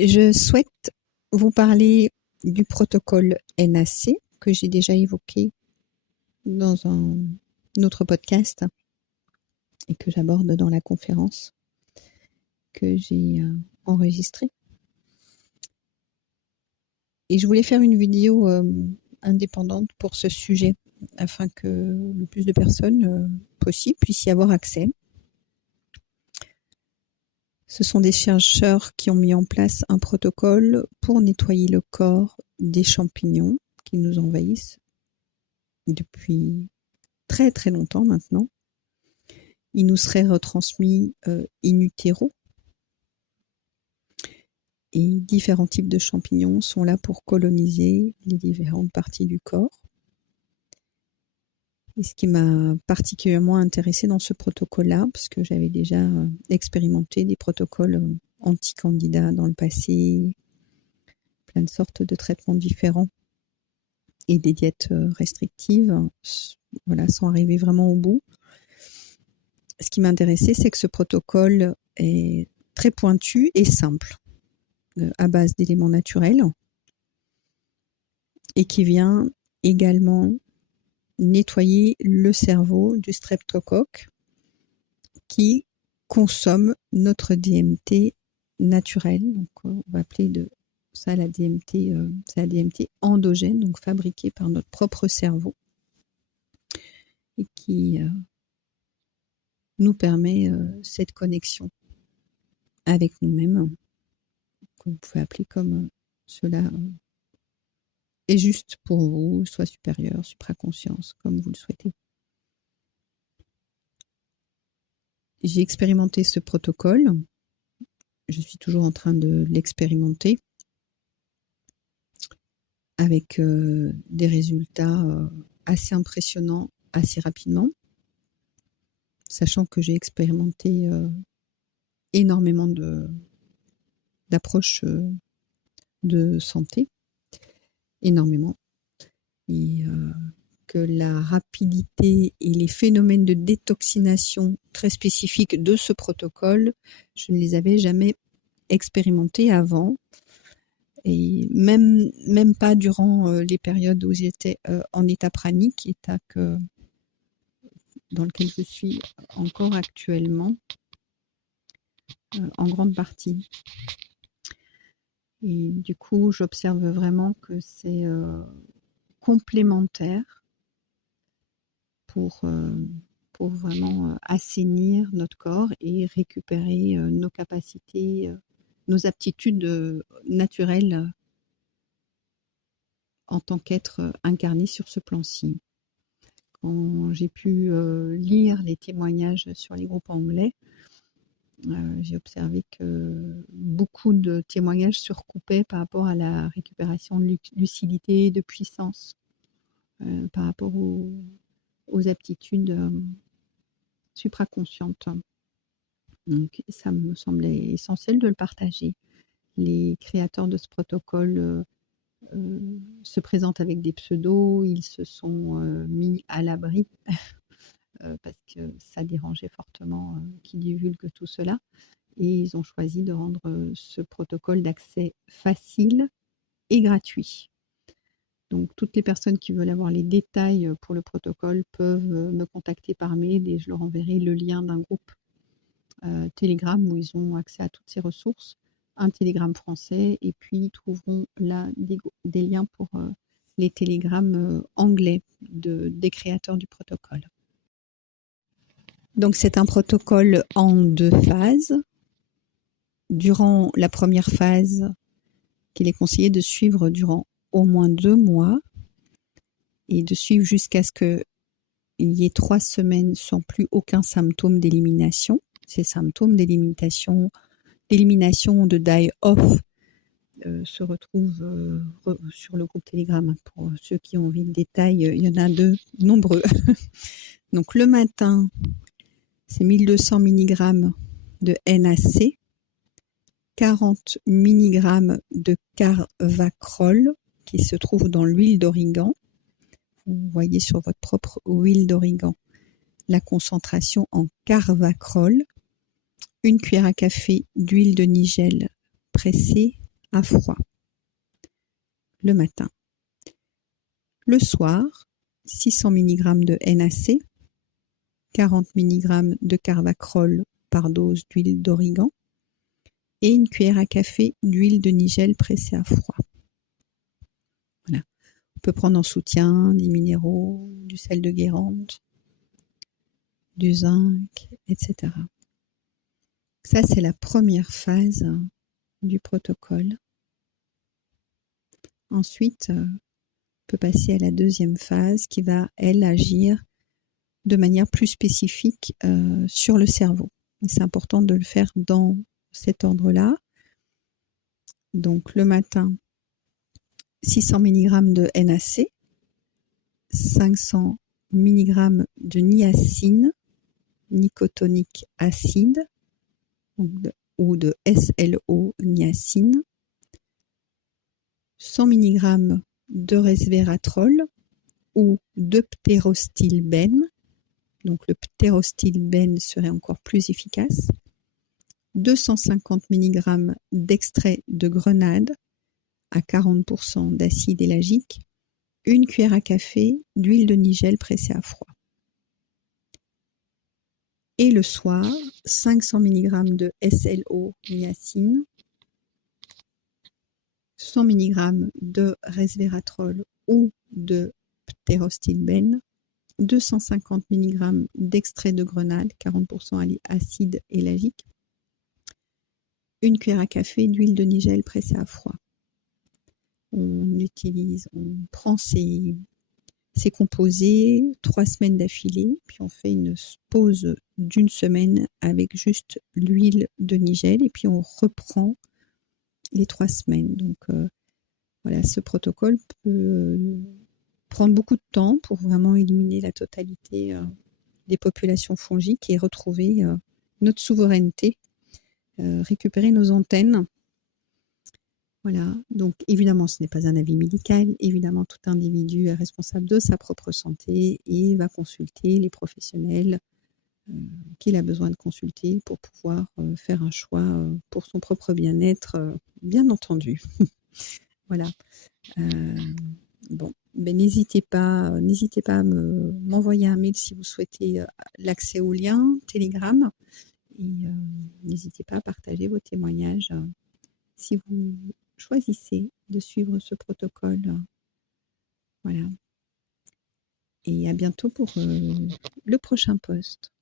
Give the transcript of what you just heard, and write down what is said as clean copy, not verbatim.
Je souhaite vous parler du protocole NAC que j'ai déjà évoqué dans un autre podcast et que j'aborde dans la conférence que j'ai enregistrée. Et je voulais faire une vidéo indépendante pour ce sujet afin que le plus de personnes possible puissent y avoir accès. Ce sont des chercheurs qui ont mis en place un protocole pour nettoyer le corps des champignons qui nous envahissent depuis très très longtemps maintenant. Il nous serait retransmis in utero. Et différents types de champignons sont là pour coloniser les différentes parties du corps. Et ce qui m'a particulièrement intéressée dans ce protocole-là, parce que j'avais déjà expérimenté des protocoles anti-candidats dans le passé, plein de sortes de traitements différents et des diètes restrictives, voilà, sans arriver vraiment au bout. Ce qui m'a intéressé, c'est que ce protocole est très pointu et simple, à base d'éléments naturels, et qui vient également nettoyer le cerveau du streptocoque qui consomme notre DMT naturelle. Donc, on va appeler ça la DMT, c'est la DMT endogène, donc fabriquée par notre propre cerveau et qui nous permet cette connexion avec nous-mêmes, que vous pouvez appeler comme cela est juste pour vous, soit supérieur, supraconscience, comme vous le souhaitez. J'ai expérimenté ce protocole. Je suis toujours en train de l'expérimenter avec des résultats assez impressionnants assez rapidement, sachant que j'ai expérimenté énormément d'approches de santé, énormément, et que la rapidité et les phénomènes de détoxination très spécifiques de ce protocole, je ne les avais jamais expérimentés avant, et même pas durant les périodes où j'étais en état pranique, état dans lequel je suis encore actuellement, en grande partie. Et du coup, j'observe vraiment que c'est complémentaire pour vraiment assainir notre corps et récupérer nos capacités, nos aptitudes naturelles en tant qu'être incarné sur ce plan-ci. Quand j'ai pu lire les témoignages sur les groupes anglais, j'ai observé que beaucoup de témoignages se recoupaient par rapport à la récupération de lucidité, de puissance, par rapport aux aptitudes supraconscientes. Donc, ça me semblait essentiel de le partager. Les créateurs de ce protocole se présentent avec des pseudos, ils se sont mis à l'abri parce que ça dérangeait fortement qu'ils divulguent tout cela. Et ils ont choisi de rendre ce protocole d'accès facile et gratuit. Donc, toutes les personnes qui veulent avoir les détails pour le protocole peuvent me contacter par mail et je leur enverrai le lien d'un groupe Telegram où ils ont accès à toutes ces ressources, un Telegram français, et puis ils trouveront là des liens pour les Telegrams anglais des créateurs du protocole. Donc, c'est un protocole en 2 phases. Durant la première phase, qu'il est conseillé de suivre durant au moins 2 mois et de suivre jusqu'à ce qu'il y ait 3 semaines sans plus aucun symptôme d'élimination. Ces symptômes d'élimination de die-off se retrouvent sur le groupe Telegram. Pour ceux qui ont envie de détails, il y en a de nombreux. Donc le matin, c'est 1200 mg de NAC, 40 mg de carvacrol qui se trouve dans l'huile d'origan. Vous voyez sur votre propre huile d'origan la concentration en carvacrol. 1 cuillère à café d'huile de nigel pressée à froid le matin. Le soir, 600 mg de NaC, 40 mg de carvacrol par dose d'huile d'origan et une cuillère à café d'huile de nigel pressée à froid. Voilà. On peut prendre en soutien des minéraux, du sel de Guérande, du zinc, etc. Ça, c'est la première phase du protocole. Ensuite, on peut passer à la deuxième phase qui va, elle, agir de manière plus spécifique sur le cerveau. C'est important de le faire dans cet ordre-là. Donc, le matin, 600 mg de NaC, 500 mg de niacine, nicotinique acide, ou de SLO-niacine, 100 mg de resveratrol ou de ptérostilbène. Donc le ptérostilbène serait encore plus efficace. 250 mg d'extrait de grenade à 40% d'acide élagique, une cuillère à café d'huile de nigel pressée à froid. Et le soir, 500 mg de SLO-niacine, 100 mg de resveratrol ou de ptérostilbène, 250 mg d'extrait de grenade, 40% acide élagique, une cuillère à café d'huile de nigel pressée à froid. On prend ces composés 3 semaines d'affilée, puis on fait une pause d'1 semaine avec juste l'huile de nigel et puis on reprend les 3 semaines. Donc voilà, ce protocole peut prendre beaucoup de temps pour vraiment éliminer la totalité des populations fongiques et retrouver notre souveraineté, récupérer nos antennes. Voilà, donc évidemment ce n'est pas un avis médical, évidemment tout individu est responsable de sa propre santé et va consulter les professionnels qu'il a besoin de consulter pour pouvoir faire un choix pour son propre bien-être, bien entendu. Voilà. Bon, ben n'hésitez pas à m'envoyer un mail si vous souhaitez l'accès au lien Telegram et n'hésitez pas à partager vos témoignages si vous choisissez de suivre ce protocole. Voilà. Et à bientôt pour le prochain post.